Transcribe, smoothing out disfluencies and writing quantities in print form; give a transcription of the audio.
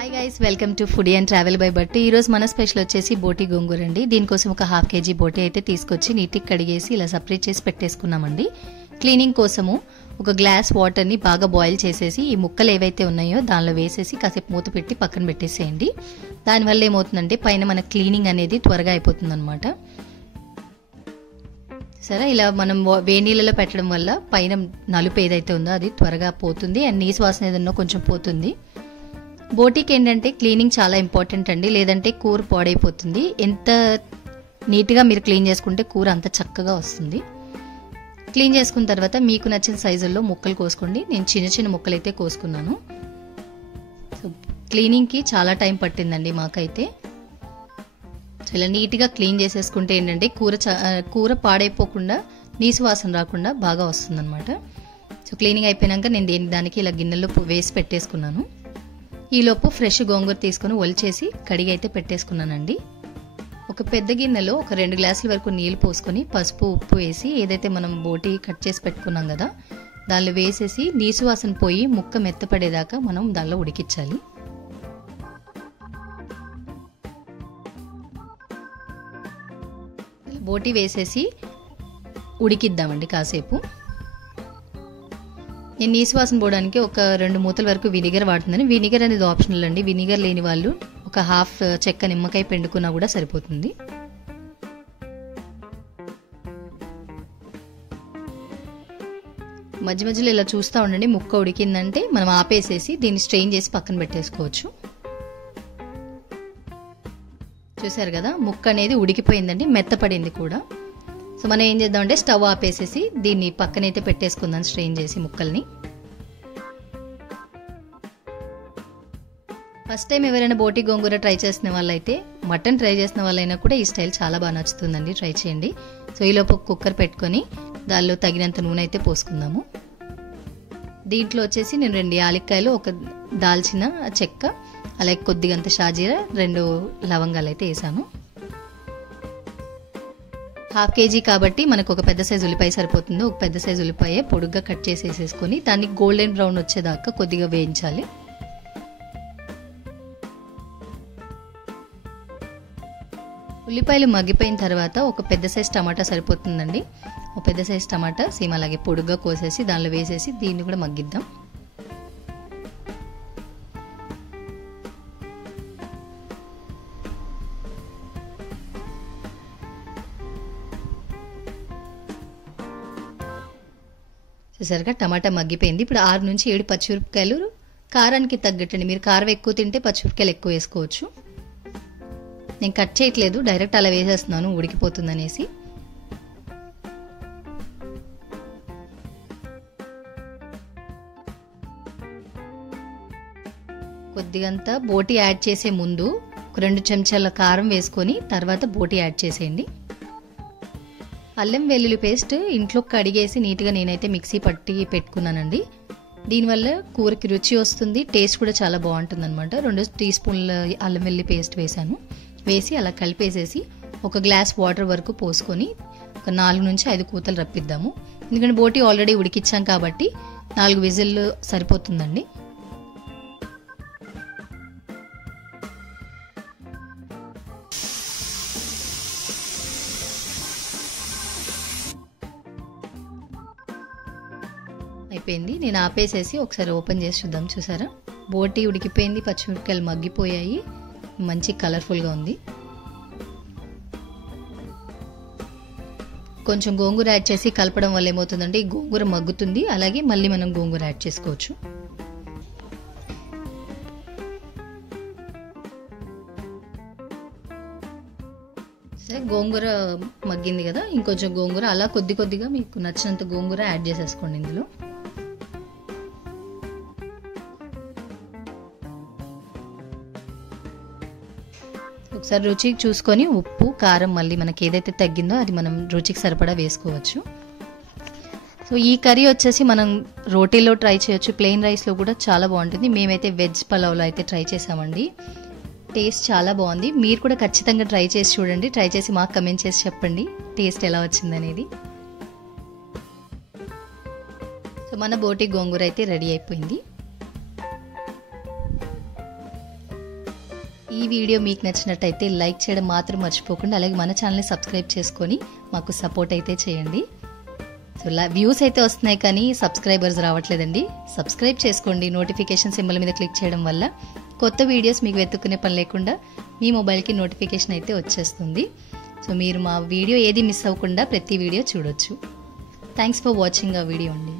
Hi guys, welcome to foodie and travel by బట్టి. ఈరోజు మన స్పెషల్ వచ్చేసి బోటి గోంగూర అండి. దీనికోసం ఒక 1/2 kg బోటి అయితే తీసుకొచ్చి నీట్గా కడిగేసి ఇలా సపరేట్ చేసి పెట్టేసుకున్నామండి. క్లీనింగ్ కోసము ఒక గ్లాస్ వాటర్ని బాగా బాయిల్ చేసేసి ఈ ముక్కలు ఏవైతే ఉన్నాయో దానిలో వేసేసి కాసేపు మూత పెట్టి పక్కన పెట్టేసేయండి. దానివల్ల ఏమవుతుందంటే పైన మన క్లీనింగ్ అనేది త్వరగా అయిపోతుంది అనమాట. సరే, ఇలా మనం వేడి నీళ్ళలో పెట్టడం వల్ల పైన నలుపు ఏదైతే ఉందో అది త్వరగా పోతుంది అండ్ నీసు వాసన ఏదన్నా కొంచెం పోతుంది. బోటీకి ఏంటంటే క్లీనింగ్ చాలా ఇంపార్టెంట్ అండి, లేదంటే కూర పాడైపోతుంది. ఎంత నీట్గా మీరు క్లీన్ చేసుకుంటే కూర అంత చక్కగా వస్తుంది. క్లీన్ చేసుకున్న తర్వాత మీకు నచ్చిన సైజుల్లో ముక్కలు కోసుకోండి. నేను చిన్న చిన్న ముక్కలు అయితే కోసుకున్నాను. సో క్లీనింగ్కి చాలా టైం పట్టిందండి మాకైతే. ఇలా నీట్గా క్లీన్ చేసేసుకుంటే ఏంటంటే కూర పాడైపోకుండా నీసు వాసన రాకుండా బాగా వస్తుందన్నమాట. సో క్లీనింగ్ అయిపోయాక నేను దానికి ఇలా గిన్నెలో వేసి పెట్టేసుకున్నాను. ఈలోపు ఫ్రెష్ గోంగూర తీసుకొని ఒలిచేసి కడిగి అయితే పెట్టేసుకున్నానండి. ఒక పెద్ద గిన్నెలో ఒక 2 గ్లాసుల వరకు నీళ్ళు పోసుకొని పసుపు ఉప్పు వేసి ఏదైతే మనం బోటి కట్ చేసి పెట్టుకున్నాం కదా దానిలో వేసేసి నీసు వాసన పోయి ముక్క మెత్తపడేదాకా మనం దానిలో ఉడికించాలి. బోటి వేసేసి ఉడికిద్దామండి కాసేపు. నేను నీసు వాసన పోవడానికి ఒక 2 మూతల వరకు వినిగర్ వాడుతుందని. వినిగర్ అనేది ఆప్షనల్ అండి. వినిగర్ లేని వాళ్ళు ఒక 1/2 చెక్క నిమ్మకాయ పిండుకున్నా కూడా సరిపోతుంది. మధ్య మధ్యలో ఇలా చూస్తూ ఉండండి. ముక్క ఉడికిందంటే మనం ఆపేసేసి దీన్ని స్ట్రెయిన్ చేసి పక్కన పెట్టేసుకోవచ్చు. చూసారు కదా, ముక్క అనేది ఉడికిపోయిందండి, మెత్తపడింది కూడా. సో మనం ఏం చేద్దామంటే స్టవ్ ఆపేసేసి దీన్ని పక్కనైతే పెట్టేసుకుందాం స్ట్రెయిన్ చేసి ముక్కల్ని. ఫస్ట్ టైం ఎవరైనా బోటి గోంగూర ట్రై చేసిన వాళ్ళైతే, మటన్ ట్రై చేసిన వాళ్ళైనా కూడా ఈ స్టైల్ చాలా బాగా నచ్చుతుందండి, ట్రై చేయండి. సో ఈలోపు కుక్కర్ పెట్టుకొని దానిలో తగినంత నూనె అయితే పోసుకుందాము. దీంట్లో వచ్చేసి నేను 2 యాలక్కాయలు, ఒక దాల్చిన చెక్క, అలాగే కొద్దిగంత షాజీరా, 2 లవంగాలు అయితే వేసాను. 1/2 kg కాబట్టి మనకు ఒక పెద్ద సైజు ఉల్లిపాయ సరిపోతుంది. ఒక పెద్ద సైజు ఉల్లిపాయ పొడుగ్గా కట్ చేసి వేసేసుకొని దాన్ని గోల్డెన్ బ్రౌన్ వచ్చేదాకా కొద్దిగా వేయించాలి. ఉల్లిపాయలు మగ్గిపోయిన తర్వాత ఒక పెద్ద సైజు టమాటా సరిపోతుందండి. ఒక పెద్ద సైజు టమాటా సేమ్ అలాగే పొడుగ్గా కోసేసి దానిలో వేసేసి దీన్ని కూడా మగ్గిద్దాం. చూసారుగా టమాటా మగ్గిపోయింది. ఇప్పుడు 6 నుంచి 7 పచ్చిమిరపకాయలు కారానికి తగ్గట్టండి. మీరు కారం ఎక్కువ తింటే పచ్చిమిరపకాయలు ఎక్కువ వేసుకోవచ్చు. నేను కట్ చేయట్లేదు, డైరెక్ట్ అలా వేసేస్తున్నాను ఉడికిపోతుంది అనేసి. కొద్దిగంత బోటి యాడ్ చేసే ముందు ఒక 2 చెంచాల కారం వేసుకొని తర్వాత బోటి యాడ్ చేసేయండి. అల్లం వెల్లుల్లి పేస్ట్ ఇంట్లో కడిగేసి నీట్గా నేనైతే మిక్సీ పట్టి పెట్టుకున్నానండి. దీనివల్ల కూరకి రుచి వస్తుంది, టేస్ట్ కూడా చాలా బాగుంటుంది అనమాట. 2 టీ స్పూన్ల అల్లం వెల్లుల్లి పేస్ట్ వేసి అలా కలిపేసేసి ఒక గ్లాస్ వాటర్ వరకు పోసుకొని ఒక 4 నుంచి 5 కూతలు రప్పిద్దాము. ఎందుకంటే బోటి ఆల్రెడీ ఉడికిచ్చాం కాబట్టి 4 విజిల్లు సరిపోతుందండి. అయిపోయింది. నేను ఆపేసేసి ఒకసారి ఓపెన్ చేసి చూద్దాం. చూసారా, బోటి ఉడికిపోయింది, పచ్చిమిరపకాయలు మగ్గిపోయాయి, మంచి కలర్ఫుల్గా ఉంది. కొంచెం గోంగూర యాడ్ చేసి కలపడం వల్ల ఏమవుతుందంటే ఈ గోంగూర మగ్గుతుంది, అలాగే మళ్ళీ మనం గోంగూర యాడ్ చేసుకోవచ్చు. సరే, గోంగూర మగ్గింది కదా, ఇంకొంచెం గోంగూర అలా కొద్ది కొద్దిగా మీకు నచ్చినంత గోంగూర యాడ్ చేసేసుకోండి ఇందులో. ఒకసారి రుచికి చూసుకొని ఉప్పు కారం మళ్ళీ మనకి ఏదైతే తగ్గిందో అది మనం రుచికి సరిపడా వేసుకోవచ్చు. సో ఈ కర్రీ వచ్చేసి మనం రోటీలో ట్రై చేయొచ్చు, ప్లెయిన్ రైస్లో కూడా చాలా బాగుంటుంది. మేమైతే వెజ్ పలావ్లో అయితే ట్రై చేసామండి, టేస్ట్ చాలా బాగుంది. మీరు కూడా ఖచ్చితంగా ట్రై చేసి చూడండి. ట్రై చేసి మాకు కమెంట్ చేసి చెప్పండి టేస్ట్ ఎలా వచ్చిందనేది. సో మన బోటి గోంగూర అయితే రెడీ అయిపోయింది. ఈ వీడియో మీకు నచ్చినట్టయితే లైక్ చేయడం మాత్రం మర్చిపోకుండా, అలాగే మన ఛానల్ని సబ్స్క్రైబ్ చేసుకొని మాకు సపోర్ట్ అయితే చేయండి. సో వ్యూస్ అయితే వస్తున్నాయి కానీ సబ్స్క్రైబర్స్ రావట్లేదండి. సబ్స్క్రైబ్ చేసుకోండి. నోటిఫికేషన్ సింబల్ మీద క్లిక్ చేయడం వల్ల కొత్త వీడియోస్ మీకు వెతుక్కునే పని లేకుండా మీ మొబైల్కి నోటిఫికేషన్ అయితే వచ్చేస్తుంది. సో మీరు మా వీడియో ఏది మిస్ అవ్వకుండా ప్రతి వీడియో చూడొచ్చు. థ్యాంక్స్ ఫర్ వాచింగ్ ఆ వీడియో అండి.